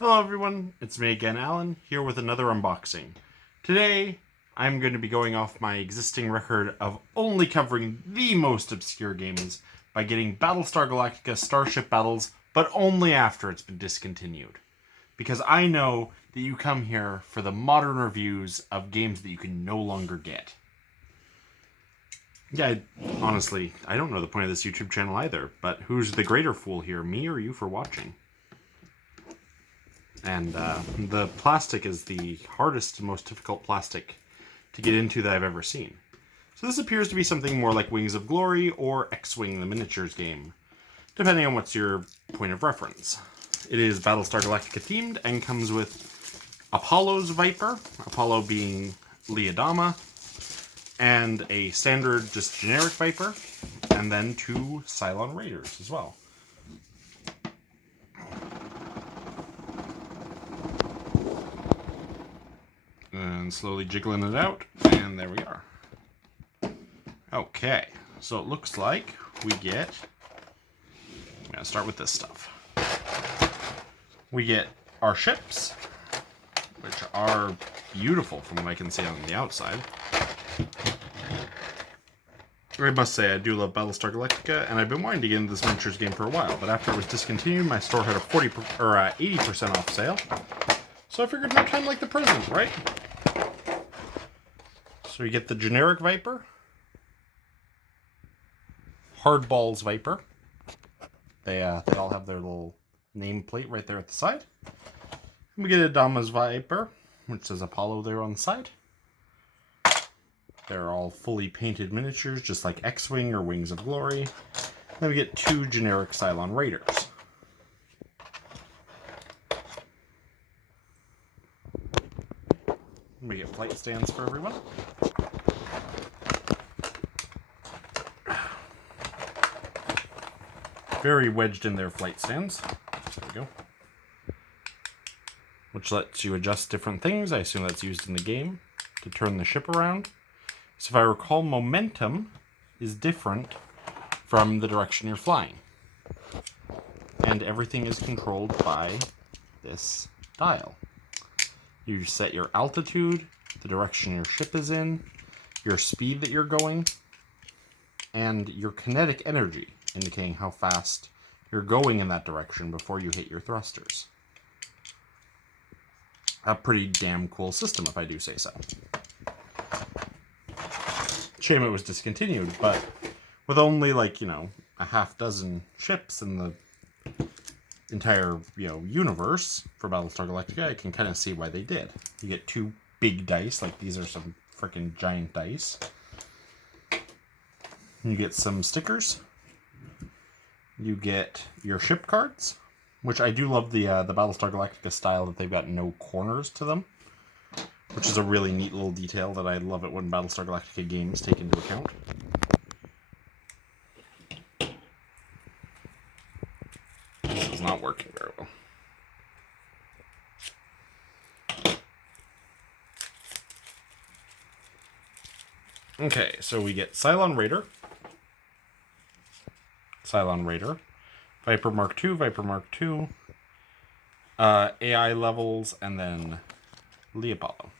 Hello everyone, it's me again, Alan, here with another unboxing. Today, I'm going to be going off my existing record of only covering the most obscure games by getting Battlestar Galactica Starship Battles, but only after it's been discontinued. Because I know that you come here for the modern reviews of games that you can no longer get. Yeah, honestly, I don't know the point of this YouTube channel either, but who's the greater fool here, me or you for watching? And the plastic is the hardest and most difficult plastic to get into that I've ever seen. So this appears to be something more like Wings of Glory or X-Wing the miniatures game, depending on what's your point of reference. It is Battlestar Galactica themed and comes with Apollo's Viper, Apollo being Leodama, and a standard just generic Viper, and then 2 Cylon Raiders as well. And slowly jiggling it out, and there we are. Okay, so it looks like we get, I'm going to start with this stuff. We get our ships, which are beautiful from what I can see on the outside. I must say, I do love Battlestar Galactica, and I've been wanting to get into this miniatures game for a while, but after it was discontinued, my store had a 80% off sale. So I figured it'd be kind of like the present, right? So you get the generic Viper, Hardball's Viper. They all have their little nameplate right there at the side. And we get Adama's Viper, which says Apollo there on the side. They're all fully painted miniatures, just like X-Wing or Wings of Glory. Then we get 2 generic Cylon Raiders. We get flight stands for everyone. Very wedged in their flight stands. There we go. Which lets you adjust different things. I assume that's used in the game to turn the ship around. So if I recall, momentum is different from the direction you're flying. And everything is controlled by this dial. You set your altitude, the direction your ship is in, your speed that you're going, and your kinetic energy, indicating how fast you're going in that direction before you hit your thrusters. A pretty damn cool system, if I do say so. Shame it was discontinued, but with only, like, a half dozen ships in the entire, universe for Battlestar Galactica, I can kind of see why they did. You get 2 big dice, like these are some freaking giant dice. You get some stickers. You get your ship cards, which I do love the Battlestar Galactica style that they've got no corners to them, which is a really neat little detail that I love it when Battlestar Galactica games take into account. This is not working very well. Okay, so we get Cylon Raider, Viper Mark II, Viper Mark II, AI levels, and then Leopoldo.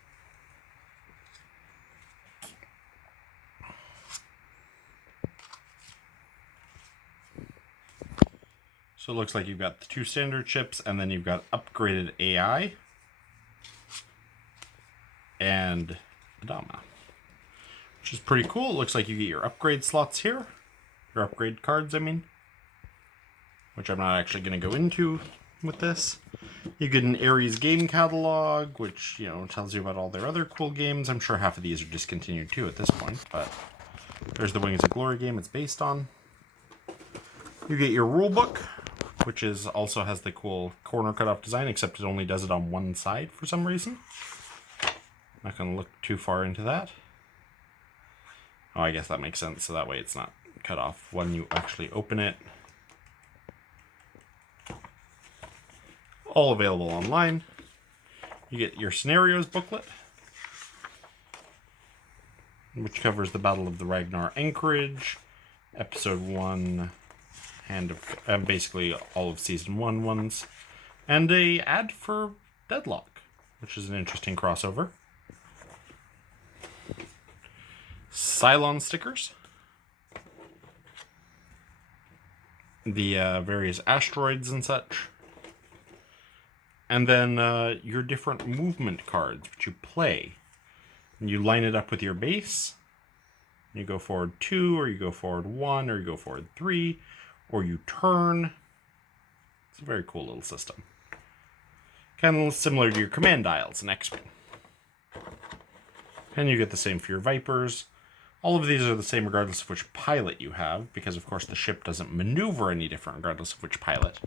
So it looks like you've got the 2 standard ships, and then you've got upgraded AI and Adama, which is pretty cool. It looks like you get your upgrade slots here, your upgrade cards, I mean, which I'm not actually going to go into with this. You get an Ares game catalog, which, tells you about all their other cool games. I'm sure half of these are discontinued too at this point, but there's the Wings of Glory game it's based on. You get your rule book, which also has the cool corner cutoff design, except it only does it on one side for some reason. Not going to look too far into that. Oh, I guess that makes sense, so that way it's not cut off when you actually open it. All available online. You get your scenarios booklet, which covers the Battle of the Ragnar Anchorage, Episode 1, basically all of Season 1 ones, And a ad for Deadlock, which is an interesting crossover. Cylon stickers. The various asteroids and such. And then your different movement cards, which you play. And you line it up with your base. You go forward 2, or you go forward 1, or you go forward 3, or you turn. It's a very cool little system. Kind of similar to your command dials in X-Wing. And you get the same for your Vipers. All of these are the same regardless of which pilot you have, because of course the ship doesn't maneuver any different regardless of which pilot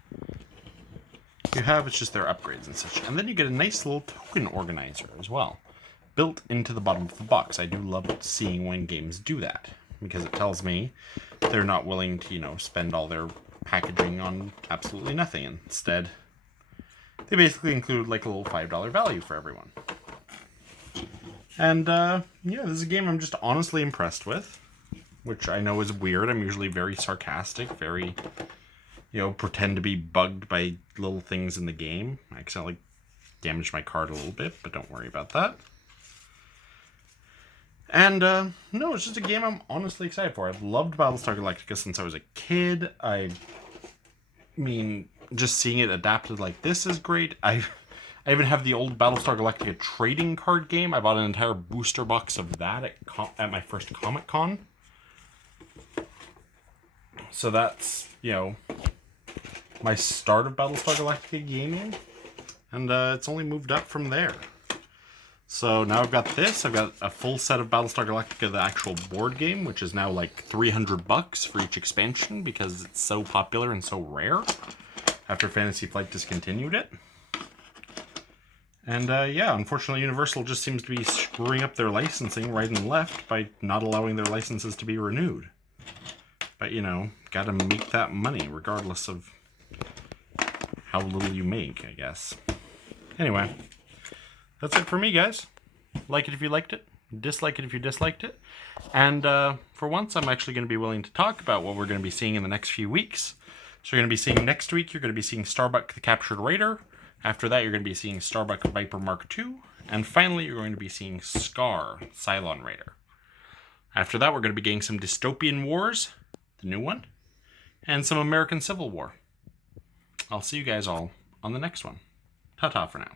you have. It's just their upgrades and such. And then you get a nice little token organizer as well, built into the bottom of the box. I do love seeing when games do that, because it tells me they're not willing to, spend all their packaging on absolutely nothing. Instead, they basically include like a little $5 value for everyone. And, yeah, this is a game I'm just honestly impressed with, which I know is weird. I'm usually very sarcastic, very, pretend to be bugged by little things in the game. I accidentally damaged my card a little bit, but don't worry about that. And, no, it's just a game I'm honestly excited for. I've loved Battlestar Galactica since I was a kid. I mean, just seeing it adapted like this is great. I even have the old Battlestar Galactica trading card game. I bought an entire booster box of that at my first Comic-Con. So that's, my start of Battlestar Galactica gaming. And it's only moved up from there. So now I've got this. I've got a full set of Battlestar Galactica, the actual board game, which is now like $300 for each expansion because it's so popular and so rare after Fantasy Flight discontinued it. And yeah, unfortunately Universal just seems to be screwing up their licensing right and left by not allowing their licenses to be renewed. But gotta make that money regardless of how little you make, I guess. Anyway, that's it for me, guys. Like it if you liked it, dislike it if you disliked it. And for once, I'm actually going to be willing to talk about what we're going to be seeing in the next few weeks. So you're going to be seeing next week, you're going to be seeing Starbuck the Captured Raider. After that, you're going to be seeing Starbuck Viper Mark II. And finally, you're going to be seeing Scar Cylon Raider. After that, we're going to be getting some Dystopian Wars, the new one, and some American Civil War. I'll see you guys all on the next one. Ta-ta for now.